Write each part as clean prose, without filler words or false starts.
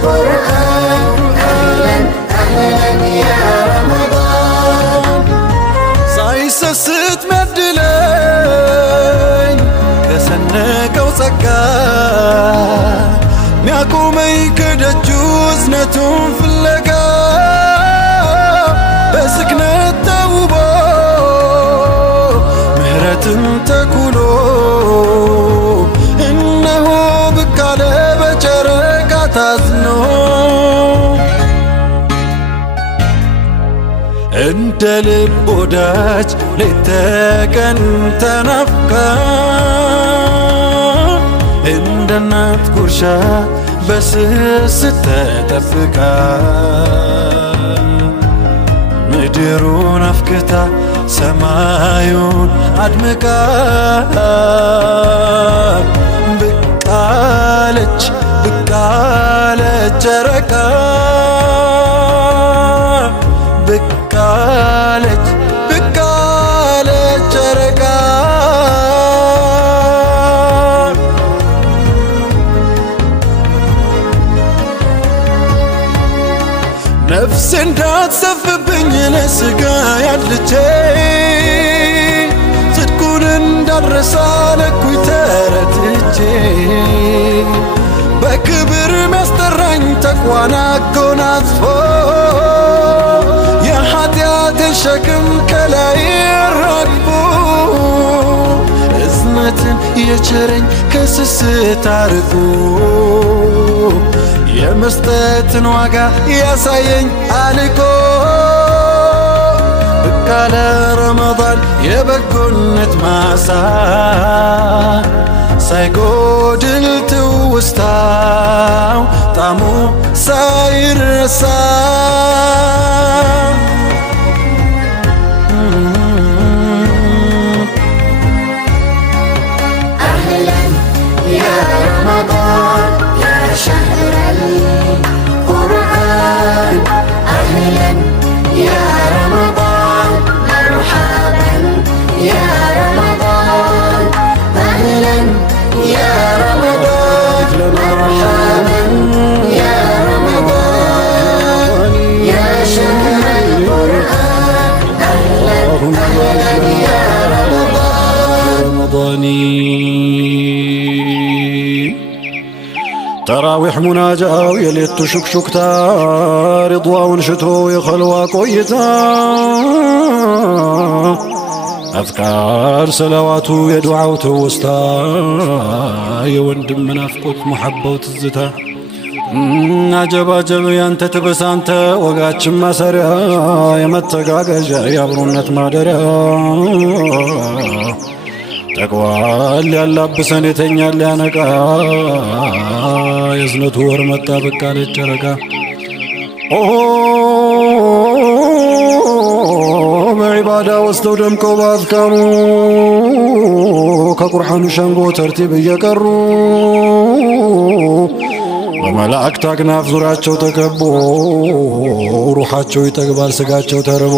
القرآن أهلا أهلا يا رمضان ሳይሰስት መድለኝ ከሰነቀው ጸጋ ሚያቆመኝ ከደጁ እዝነቱን ፍለጋ በስክነት ተውቦ ምህረትን ተኩሎ እነሆ ብቅ አለ በጨረቃ ታዝኖ እንደ ልብ ወዳጅ ሌት ተቀን ተናፍቃ እንደ እናት ጉርሻ በስስት ተጠብቃ ምድሩን አፍክታ ሰማዩን አድምቃ ብቅ አለች ጨረቃ ብቅ አለች ጨረቃ ነፍስ እንዳትሰፍብኝ ለስጋ ያልቼ ጽድቁን እንዳልረሳ ለኩኝ ተረትቼ በክብር ሚያስጠራኝ ተቅዋን አጎናጽፎ የኃጢአቴን ሸክም ከላይ አራግፎ እዝነትን የቸረኝ ከስስት አርቆ የመስጠትን ዋጋ ያሳየኝ አልቆ ብቅ አለ ረመዳን የበጎነት ማሳ ሳይጎድል ትውስታው ጣዕሙ ሳይረሳ أهلا يا رمضان يا شهر القرآن أهلا يا رمضان مرحبا يا رمضان أهلا يا رمضان مرحبا يا رمضان يا شهر القرآن أهلا أهلا يا رمضاني تراويح مناجاو يليت شكشكتا رضواون شتو يخلوا قويتا أذكار سلواتو يدعو توستا يوندم منافقوت محبة وتزتا عجب يانت تبس انت وقاتش مسريا يمتقاقجا يابرونت مادريا ተቅዋል ያላብሰን የተኛል ያነቃ የዝነቱ ወር መጣ ብቅ አለች ጨረቃ በዒባዳ ወስደው ደምቀው ባዝካሩ ከቁርአኑ ሸንጎ ተርቲብ እየቀሩ በመላእክት አክናፍ ዙሪያቸው ተከቦ ሩሓቸው ይጠግባል ስጋቸው ተርቦ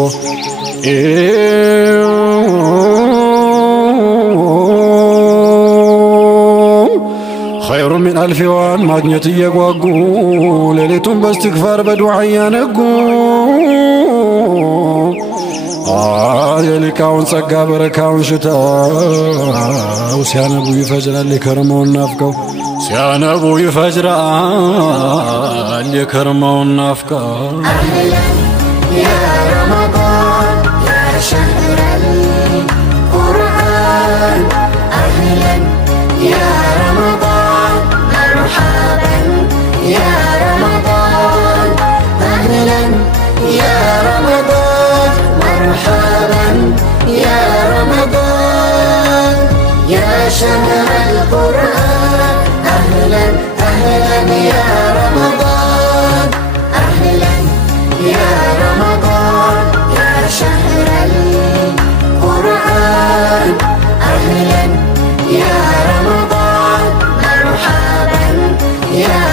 خير من ألف وان ማግኘት እየጓጉ ሌሊቱን በእስትግፋር በዱዓ እያነጉ የሊቃውን ጸጋ በረካውን ሽተው ሲያነቡ ይፈጅራል የከረመውን ናፍቀው ሲያነቡ ይፈጅራል የከረመውን ናፍቀው أهلا يا رمضان يا شهر القرآن أهلا يا رمضان مرحبا يا رمضان أهلا يا رمضان مرحبا يا رمضان يا شهر القرآن أهلا أهلا يا رمضان أهلا يا رمضان يا شهر القرآن أهلا يا رمضان مرحبا يا